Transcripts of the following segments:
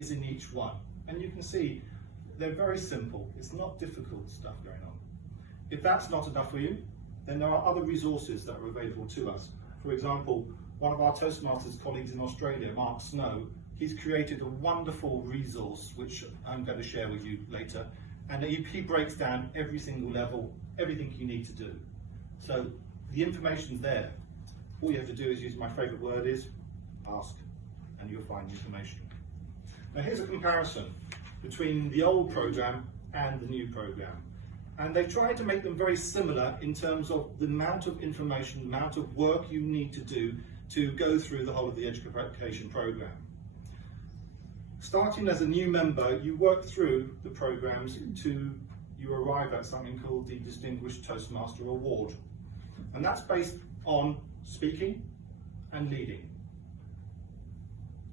is in each one. And you can see they're very simple. It's not difficult stuff going on. If that's not enough for you, then there are other resources that are available to us. For example, one of our Toastmasters colleagues in Australia, Mark Snow, he's created a wonderful resource which I'm going to share with you later. And he breaks down every single level, everything you need to do. So the information's there. All you have to do is use my favourite word is ask, and you'll find the information. Now here's a comparison between the old program and the new program. And they tried to make them very similar in terms of the amount of information, the amount of work you need to do to go through the whole of the education program. Starting as a new member, you work through the programs to you arrive at something called the Distinguished Toastmaster Award. And that's based on speaking and leading.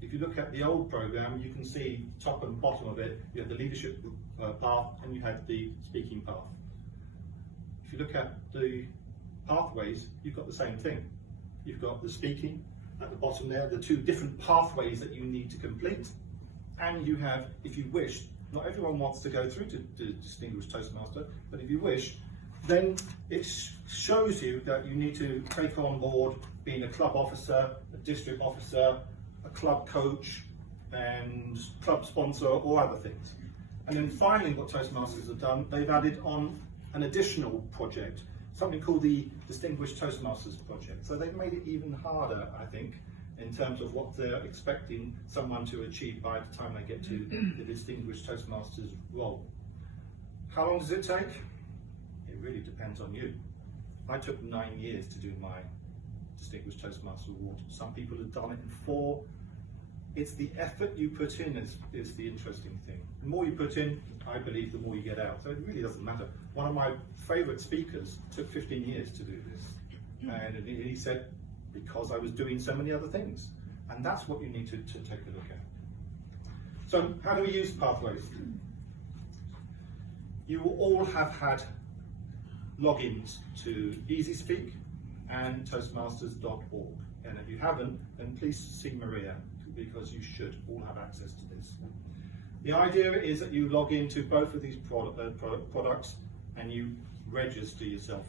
If you look at the old program, you can see top and bottom of it, you have the leadership path and you have the speaking path. If you look at the pathways, you've got the same thing. You've got the speaking at the bottom there, the two different pathways that you need to complete. And you have, if you wish, not everyone wants to go through to Distinguished Toastmaster, but if you wish, then it shows you that you need to take on board being a club officer, a district officer, a club coach, and club sponsor, or other things. And then finally, what Toastmasters have done, they've added on an additional project, something called the Distinguished Toastmasters Project. So they've made it even harder, I think, in terms of what they're expecting someone to achieve by the time they get to the Distinguished Toastmasters role. How long does it take? It really depends on you. I took 9 years to do my Distinguished Toastmaster Award. Some people have done it in 4. It's the effort you put in is the interesting thing. The more you put in, I believe, the more you get out. So it really doesn't matter. One of my favourite speakers took 15 years to do this. And he said, because I was doing so many other things. And that's what you need to take a look at. So how do we use Pathways? You will all have had logins to EasySpeak and Toastmasters.org. And if you haven't, then please see Maria, because you should all have access to this. The idea is that you log into both of these products and you register yourself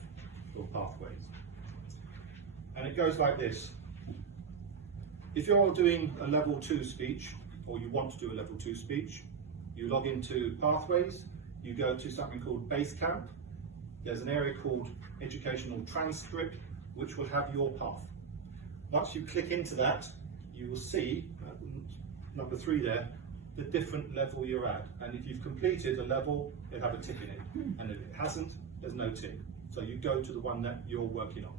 for Pathways. And it goes like this. If you're doing a level 2 speech, or you want to do a level 2 speech, you log into Pathways, you go to something called Basecamp. There's an area called Educational Transcript, which will have your path. Once you click into that, you will see, number 3 there, the different level you're at. And if you've completed a level, it'll have a tick in it. And if it hasn't, there's no tick. So you go to the one that you're working on.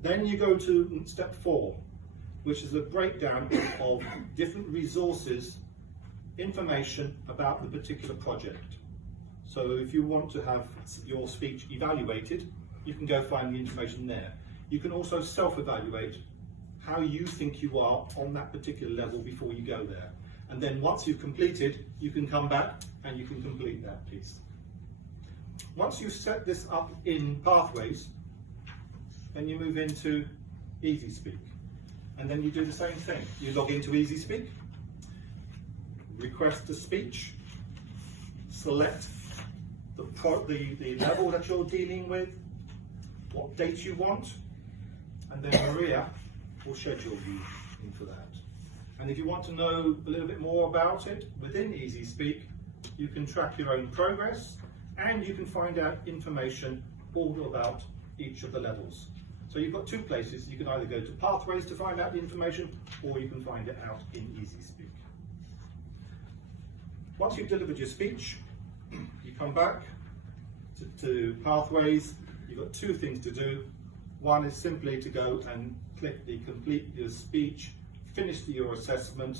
Then you go to step 4, which is a breakdown of different resources, information about the particular project. So if you want to have your speech evaluated, you can go find the information there. You can also self-evaluate how you think you are on that particular level before you go there. And then once you've completed, you can come back and you can complete that piece. Once you've set this up in Pathways, then you move into EasySpeak. And then you do the same thing. You log into EasySpeak, request a speech, select the level that you're dealing with, what date you want, and then Maria will schedule you in for that. And if you want to know a little bit more about it, within EasySpeak, you can track your own progress and you can find out information all about each of the levels. So you've got 2 places. You can either go to Pathways to find out the information, or you can find it out in EasySpeak. Once you've delivered your speech, you come back to Pathways. You've got 2 things to do. One is simply to go and click the complete your speech, finish your assessment,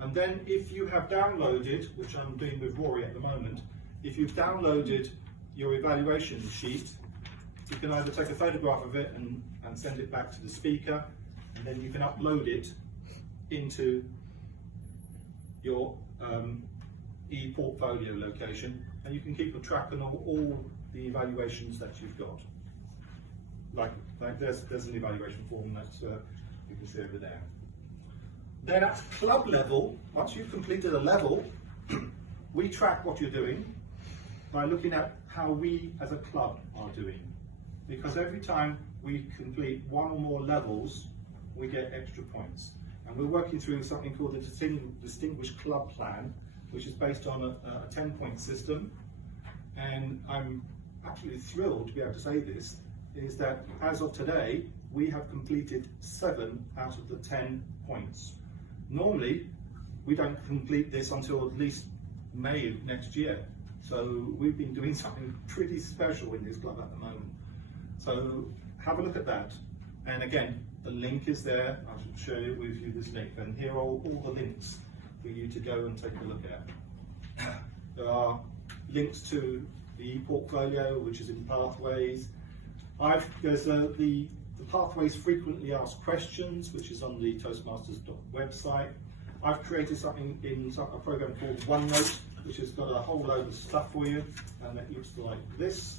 and then if you have downloaded, which I'm doing with Rory at the moment, if you've downloaded your evaluation sheet, you can either take a photograph of it and send it back to the speaker, and then you can upload it into your e-portfolio location, and you can keep a track on all the evaluations that you've got. Like there's an evaluation form that you can see over there. Then at club level, once you've completed a level, we track what you're doing by looking at how we as a club are doing. Because every time we complete one or more levels, we get extra points. And we're working through something called the Distinguished Club Plan, which is based on a 10-point system. And I'm absolutely thrilled to be able to say this, is that as of today, we have completed 7 out of the 10 points. Normally, we don't complete this until at least May of next year. So we've been doing something pretty special in this club at the moment. So have a look at that. And again, the link is there. I should share with you this link. And here are all the links for you to go and take a look at. There are links to the e-portfolio, which is in Pathways. There's the Pathways frequently asked questions, which is on the Toastmasters website. I've created something in a program called OneNote, which has got a whole load of stuff for you, and it looks like this.